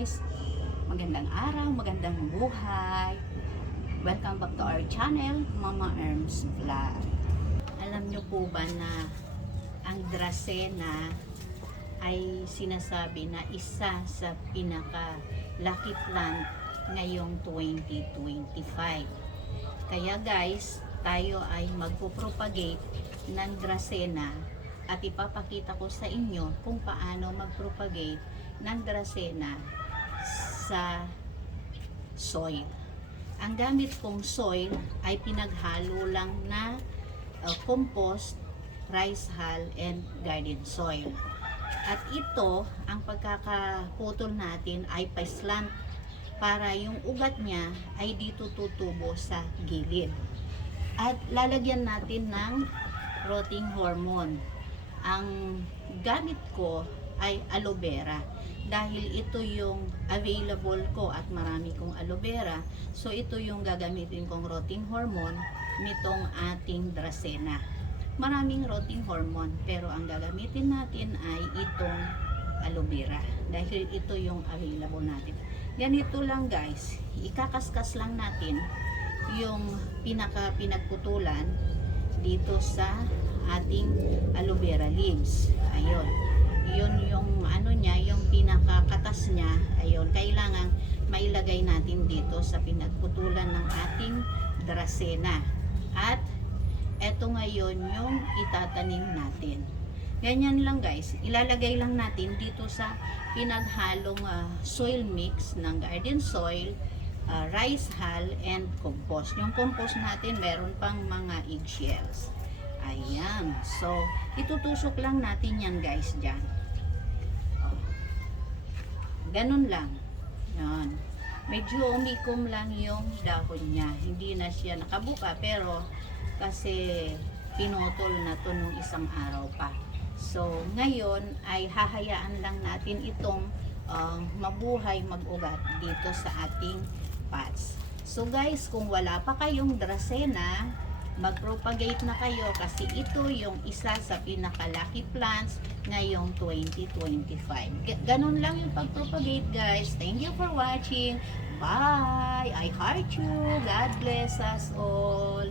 guys! Magandang araw, magandang buhay! Welcome back to our channel, Mama Erms Vlog. Alam nyo po ba na ang Dracena ay sinasabi na isa sa pinaka-lucky plant ngayong 2025. Kaya guys, tayo ay magpo-propagate ng Dracena at ipapakita ko sa inyo kung paano mag-propagate ng Dracena sa soil. Ang gamit kong soil ay pinaghalo lang na compost, rice hull, and garden soil. At ito, ang pagkakaputol natin ay pa-slant para yung ugat niya ay dito tutubo sa gilid. At lalagyan natin ng rotting hormone. Ang gamit ko ay aloe vera dahil ito yung available ko at marami kong aloe vera, so ito yung gagamitin kong rotting hormone nitong ating Dracena. Maraming rotting hormone pero ang gagamitin natin ay itong aloe vera dahil ito yung available natin. Ganito lang guys, ikakaskas lang natin yung pinagputulan dito sa ating aloe vera leaves. Ayun. Yun yung ano niya, yung pinakakatas niya. Ayun, kailangan mailagay natin dito sa pinagputulan ng ating Dracena. At eto ngayon yung itatanim natin. Ganyan lang guys, ilalagay lang natin dito sa pinaghalong soil mix ng garden soil, rice hull, and compost. Yung compost natin meron pang mga eggshells. Ayan. So, itutusok lang natin yan guys dyan. Ganun lang. Yan. Medyo umikom lang yung dahon niya. Hindi na siya nakabuka pero kasi pinutol na to nung isang araw pa. So, ngayon ay hahayaan lang natin itong mabuhay mag-ugat dito sa ating pots. So guys, kung wala pa kayong Dracena, mag-propagate na kayo kasi ito yung isa sa pinaka-lucky plants ngayong 2025. Ganun lang yung pag-propagate guys. Thank you for watching. Bye! I heart you. God bless us all.